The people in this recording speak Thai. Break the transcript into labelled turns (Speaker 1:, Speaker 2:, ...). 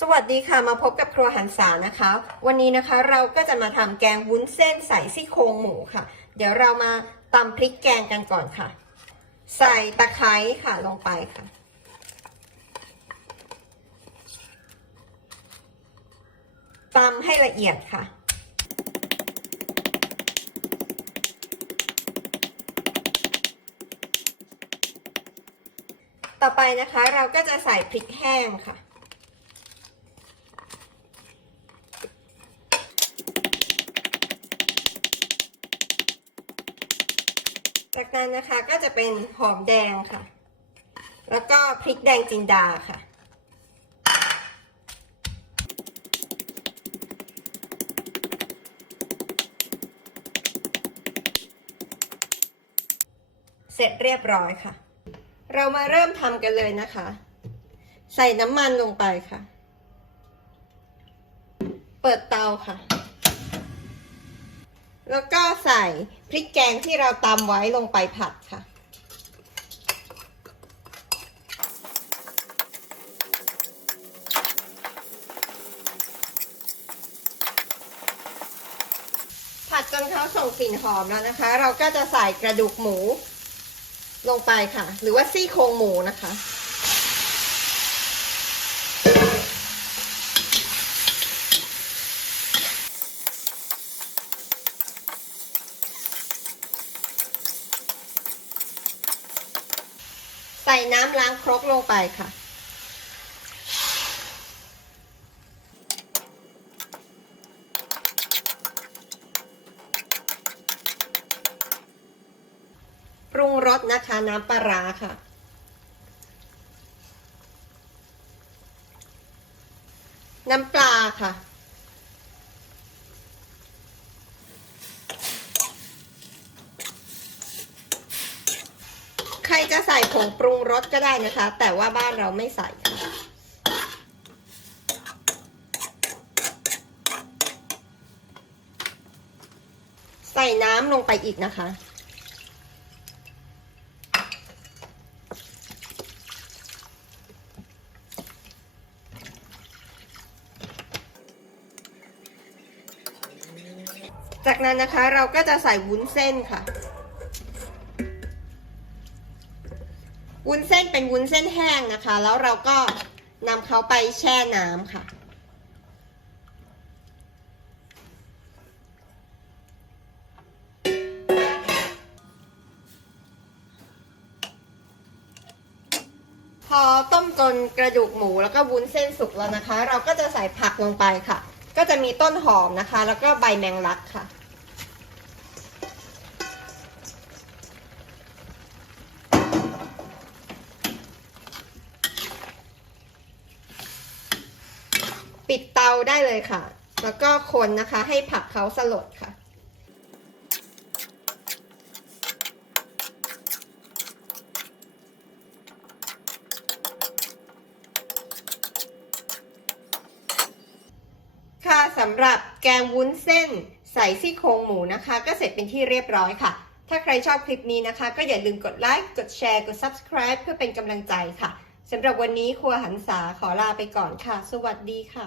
Speaker 1: สวัสดีค่ะมาพบกับครัวหันษานะคะ วันนี้นะคะเราก็จะมาทำแกงวุ้นเส้นใส่ซี่โครงหมูค่ะ เดี๋ยวเรามาตำพริกแกงกันก่อนค่ะ ใส่ตะไคร้ค่ะลงไปค่ะ ตำให้ละเอียดค่ะ ต่อไปนะคะเราก็จะใส่พริกแห้งค่ะ จากนั้นนะคะก็จะเป็นหอมแดงค่ะ แล้วก็พริกแดงจินดาค่ะ เสร็จเรียบร้อยค่ะ เรามาเริ่มทำกันเลยนะคะ ใส่น้ำมันลงไปค่ะ เปิดเตาค่ะ แล้วก็ใส่พริกแกงที่เราตำไว้ลงไปผัดค่ะ ผัดจนเขาส่งกลิ่นหอมแล้วนะคะ เราก็จะใส่กระดูกหมูลงไปค่ะ หรือว่าซี่โครงหมูนะคะ ใส่น้ำล้างครกลงไปค่ะ ปรุงรสนะคะน้ำปลาร้าค่ะ น้ำปลาค่ะ ใคร จะใส่ผงปรุงรสก็ได้นะคะ แต่ว่าบ้านเราไม่ใส่ค่ะใส่น้ำลงไปอีกนะคะ จากนั้นนะคะเราก็จะใส่วุ้นเส้นค่ะ วุ้นเส้นเป็นวุ้นเส้นแห้งนะคะ แล้วเราก็นำเขาไปแช่น้ำค่ะ พอต้มจนกระดูกหมูแล้วก็วุ้นเส้นสุกแล้วนะคะ เราก็จะใส่ผักลงไปค่ะ ก็จะมีต้นหอมนะคะ แล้วก็ใบแมงลักค่ะ ปิดเตาได้เลยค่ะ แล้วก็คนนะคะให้ผักเขาสลดค่ะ ค่ะสำหรับแกงวุ้นเส้นใส่ซี่โครงหมูนะคะ ก็เสร็จเป็นที่เรียบร้อยค่ะ ถ้าใครชอบคลิปนี้นะคะ ก็อย่าลืมกดไลค์ กดแชร์ กด subscribe เพื่อเป็นกำลังใจค่ะ สำหรับวันนี้ครัวหันษาขอลาไปก่อนค่ะ สวัสดีค่ะ